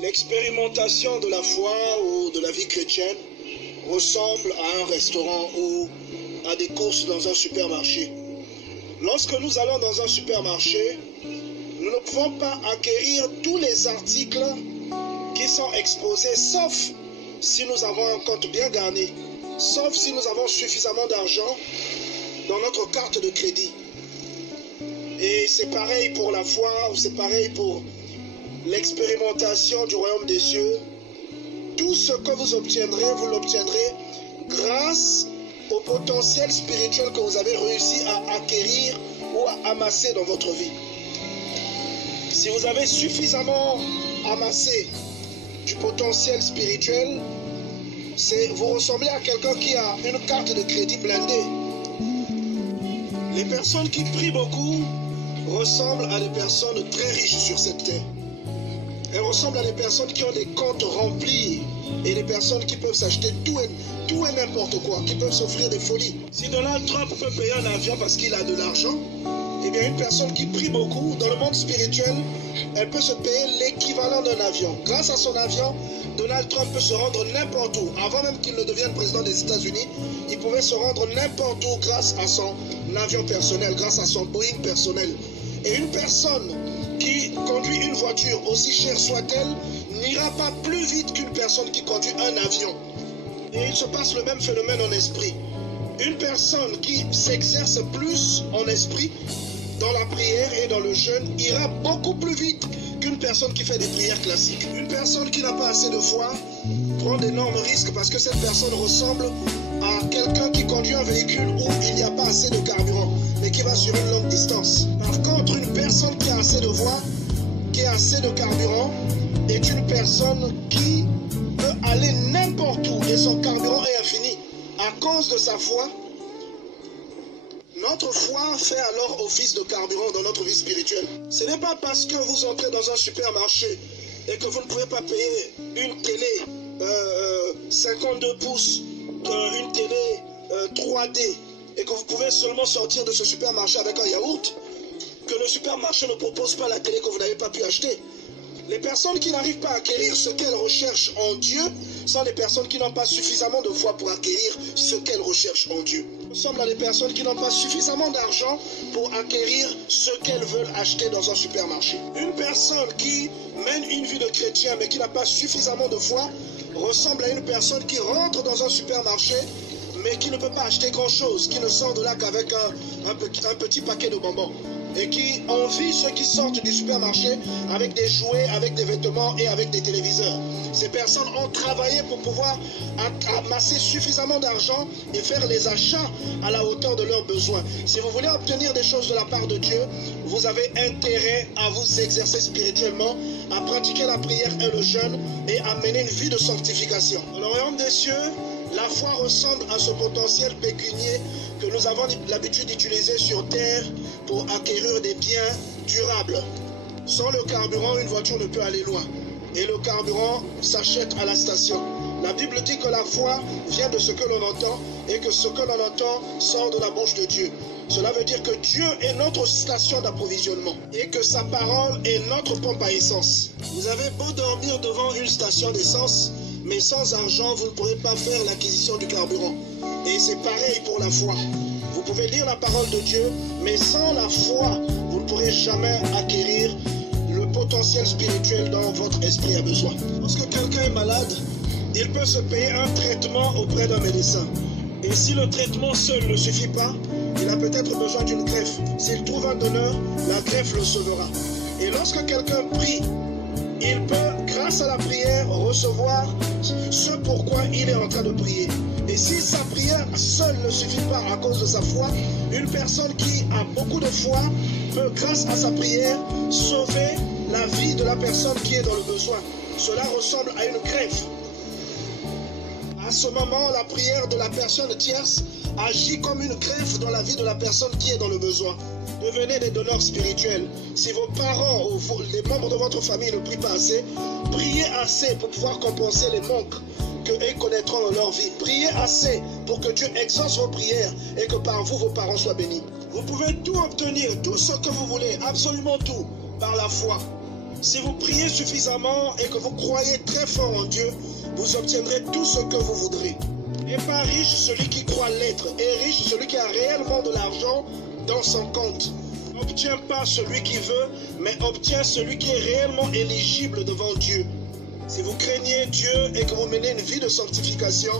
L'expérimentation de la foi ou de la vie chrétienne ressemble à un restaurant ou à des courses dans un supermarché. Lorsque nous allons dans un supermarché, nous ne pouvons pas acquérir tous les articles qui sont exposés, sauf si nous avons un compte bien garni, sauf si nous avons suffisamment d'argent dans notre carte de crédit. Et c'est pareil pour la foi, ou c'est pareil pour l'expérimentation du royaume des cieux. Tout ce que vous l'obtiendrez grâce au potentiel spirituel que vous avez réussi à acquérir ou à amasser dans votre vie. Si vous avez suffisamment amassé du potentiel spirituel, vous ressemblez à quelqu'un qui a une carte de crédit blindée. Les personnes qui prient beaucoup ressemblent à des personnes très riches sur cette terre. Elles ressemblent à des personnes qui ont des comptes remplis et des personnes qui peuvent s'acheter tout et n'importe quoi, qui peuvent s'offrir des folies. Si Donald Trump peut payer un avion parce qu'il a de l'argent, eh bien une personne qui prie beaucoup dans le monde spirituel, elle peut se payer l'équivalent d'un avion. Grâce à son avion, Donald Trump peut se rendre n'importe où. Avant même qu'il ne devienne président des États-Unis, il pouvait se rendre n'importe où grâce à son avion personnel, grâce à son Boeing personnel. Et une personne qui conduit une voiture, aussi chère soit-elle, n'ira pas plus vite qu'une personne qui conduit un avion. Et il se passe le même phénomène en esprit. Une personne qui s'exerce plus en esprit dans la prière et dans le jeûne ira beaucoup plus vite qu'une personne qui fait des prières classiques. Une personne qui n'a pas assez de foi prend d'énormes risques parce que cette personne ressemble à quelqu'un qui conduit un véhicule où il n'y a pas assez de carburant, mais qui va sur une longue distance. Par contre, une personne qui a assez de voix, qui a assez de carburant, est une personne qui peut aller n'importe où et son carburant est infini. À cause de sa foi, notre foi fait alors office de carburant dans notre vie spirituelle. Ce n'est pas parce que vous entrez dans un supermarché et que vous ne pouvez pas payer une télé 52 pouces, une télé 3D, et que vous pouvez seulement sortir de ce supermarché avec un yaourt, que le supermarché ne propose pas la télé que vous n'avez pas pu acheter. Les personnes qui n'arrivent pas à acquérir ce qu'elles recherchent en Dieu sont des personnes qui n'ont pas suffisamment de foi pour acquérir ce qu'elles recherchent en Dieu. Nous sommes des personnes qui n'ont pas suffisamment d'argent pour acquérir ce qu'elles veulent acheter dans un supermarché. Une personne qui mène une vie de chrétien mais qui n'a pas suffisamment de foi ressemble à une personne qui rentre dans un supermarché mais qui ne peut pas acheter grand-chose, qui ne sort de là qu'avec un petit paquet de bonbons, et qui envie ceux qui sortent du supermarché avec des jouets, avec des vêtements et avec des téléviseurs. Ces personnes ont travaillé pour pouvoir amasser suffisamment d'argent et faire les achats à la hauteur de leurs besoins. Si vous voulez obtenir des choses de la part de Dieu, vous avez intérêt à vous exercer spirituellement, à pratiquer la prière et le jeûne et à mener une vie de sanctification. Dans le royaume des cieux, la foi ressemble à ce potentiel pécunier que nous avons l'habitude d'utiliser sur terre pour acquérir des biens durables. Sans le carburant, une voiture ne peut aller loin. Et le carburant s'achète à la station. La Bible dit que la foi vient de ce que l'on entend et que ce que l'on entend sort de la bouche de Dieu. Cela veut dire que Dieu est notre station d'approvisionnement et que sa parole est notre pompe à essence. Vous avez beau dormir devant une station d'essence, mais sans argent, vous ne pourrez pas faire l'acquisition du carburant. Et c'est pareil pour la foi. Vous pouvez lire la parole de Dieu, mais sans la foi, vous ne pourrez jamais acquérir le potentiel spirituel dont votre esprit a besoin. Lorsque quelqu'un est malade, il peut se payer un traitement auprès d'un médecin. Et si le traitement seul ne suffit pas, il a peut-être besoin d'une greffe. S'il trouve un donneur, la greffe le sauvera. Et lorsque quelqu'un prie, il peut, grâce à la prière, recevoir ce pourquoi il est en train de prier. Et si sa prière seule ne suffit pas à cause de sa foi, une personne qui a beaucoup de foi peut, grâce à sa prière, sauver la vie de la personne qui est dans le besoin. Cela ressemble à une greffe. À ce moment, la prière de la personne tierce agit comme une greffe dans la vie de la personne qui est dans le besoin. Devenez des donneurs spirituels. Si vos parents ou les membres de votre famille ne prient pas assez, priez assez pour pouvoir compenser les manques qu'ils connaîtront dans leur vie. Priez assez pour que Dieu exauce vos prières et que par vous, vos parents soient bénis. Vous pouvez tout obtenir, tout ce que vous voulez, absolument tout, par la foi. Si vous priez suffisamment et que vous croyez très fort en Dieu, vous obtiendrez tout ce que vous voudrez. Et pas riche celui qui croit l'être, et riche celui qui a réellement de l'argent dans son compte. N'obtient pas celui qui veut, mais obtient celui qui est réellement éligible devant Dieu. Si vous craignez Dieu et que vous menez une vie de sanctification,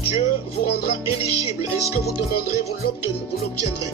Dieu vous rendra éligible et ce que vous demanderez, vous l'obtiendrez.